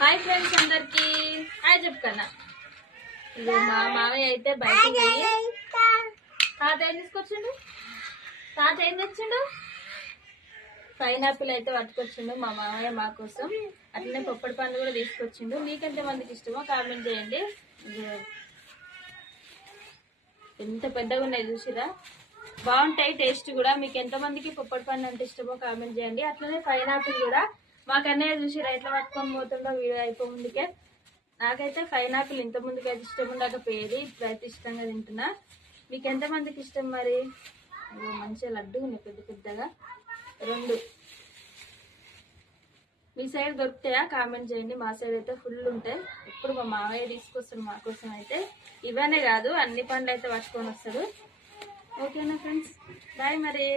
Hi friends అందరికి hi చెప్పుకన్నా. ఇక మా మామయ్య అయితే బయటికి పోయి తాత ఏం తీసుకొచ్చిండు, తాత ఏం తెచ్చిండు, పైనాపిల్ అయితే పట్టుకొచ్చిండు మా మామయ్య మా కోసం. అట్లనే పొప్పడి పండు కూడా తీసుకొచ్చిండు. మీకు ఎంతమందికి ఇష్టమో కామెంట్ చేయండి. ఎంత పెద్దగా ఉన్నాయి చూసిరా, బాగుంటాయి టేస్ట్ కూడా. మీకు ఎంతమందికి పొప్పడి పండు అంటే ఇష్టమో కామెంట్ చేయండి. అట్లనే పైనాపిల్ కూడా మాకు అన్నయ్య చూసిరా ఎట్లా పట్టుకొని పోతుండో వీడియో అయిపో ముందుకే. నాకైతే పైనాపిల్ ఇంత ముందుకు అయితే ఇష్టం ఉండకపోయేది, ఇప్పుడైతే ఇష్టంగా తింటున్నా. మీకు ఎంతమందికి ఇష్టం మరి? మంచిగా లడ్డు ఉన్నాయి పెద్ద పెద్దగా రెండు. మీ సైడ్ దొరుకుతాయా కామెంట్ చేయండి. మా సైడ్ అయితే ఫుల్ ఉంటాయి. ఇప్పుడు మా మామయ్య తీసుకొస్తాడు మా కోసం అయితే. ఇవన్నీ కాదు అన్ని పండ్లు అయితే పట్టుకొని వస్తాడు. ఓకేనా ఫ్రెండ్స్, బాయ్ మరి.